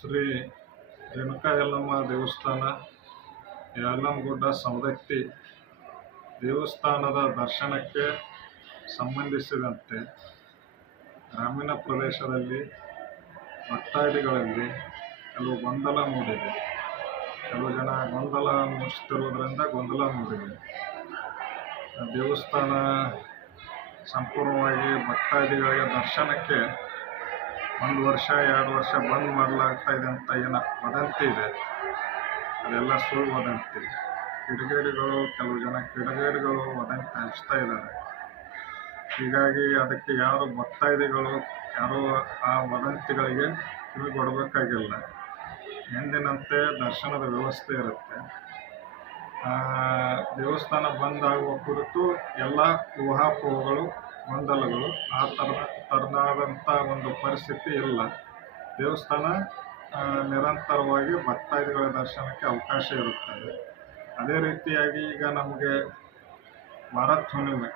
ಶ್ರೀ ರೇಣುಕ ಯಲ್ಲಮ್ಮ ದೇವಸ್ಥಾನ ಯಲ್ಲಮ್ಮಗುಡ್ಡ ಸವದತ್ತಿ ದೇವಸ್ಥಾನದ ದರ್ಶನಕ್ಕೆ ಸಂಬಂಧಿಸಿದಂತೆ ಗ್ರಾಮೀಣ ಪ್ರದೇಶದಲ್ಲಿ, ಭಕ್ತಾದಿಗಳಲ್ಲಿ ಕೆಲವು ಗೊಂದಲ ಮೂಡಿದೆ. ಕೆಲವು ಜನ ಗೊಂದಲ ಮುಚ್ಚುತ್ತಿರುವುದರಿಂದ ಗೊಂದಲ ಮೂಡಿದೆ. ದೇವಸ್ಥಾನ ಸಂಪೂರ್ಣವಾಗಿ ಭಕ್ತಾದಿಗಳಿಗೆ ದರ್ಶನಕ್ಕೆ ಒಂದು ವರ್ಷ, ಎರಡು ವರ್ಷ ಬಂದ್ ಮಾಡಲಾಗ್ತಾ ಇದೆ ಅಂತ ಏನೋ ವದಂತಿ ಇದೆ. ಅದೆಲ್ಲ ಸುಳ್ಳು ವದಂತಿ. ಕಿಡಿಗೇಡಿಗಳು, ಕೆಲವು ಜನ ಕಿಡಿಗೇಡಿಗಳು ವದಂತಿ ಹಂಚ್ತಾ ಇದ್ದಾರೆ. ಹೀಗಾಗಿ ಅದಕ್ಕೆ ಯಾರು ಭಕ್ತಾದಿಗಳು, ಯಾರು ಆ ವದಂತಿಗಳಿಗೆ ಕಿವಿ ಕೊಡಬೇಕಾಗಿಲ್ಲ. ಎಂದಿನಂತೆ ದರ್ಶನದ ವ್ಯವಸ್ಥೆ ಇರುತ್ತೆ. ದೇವಸ್ಥಾನ ಬಂದಾಗುವ ಕುರಿತು ಎಲ್ಲ ಊಹಾಪೋಹಗಳು ಗೊಂದಲಗಳು ಆ ಥರ ತರನಾದಂಥ ಒಂದು ಪರಿಸ್ಥಿತಿ ಇಲ್ಲ. ದೇವಸ್ಥಾನ ನಿರಂತರವಾಗಿ ಭಕ್ತಾದಿಗಳ ದರ್ಶನಕ್ಕೆ ಅವಕಾಶ ಇರುತ್ತದೆ. ಅದೇ ರೀತಿಯಾಗಿ ಈಗ ನಮಗೆ ಭಾರತ್ ಹುಣ್ಣಿಮೆ.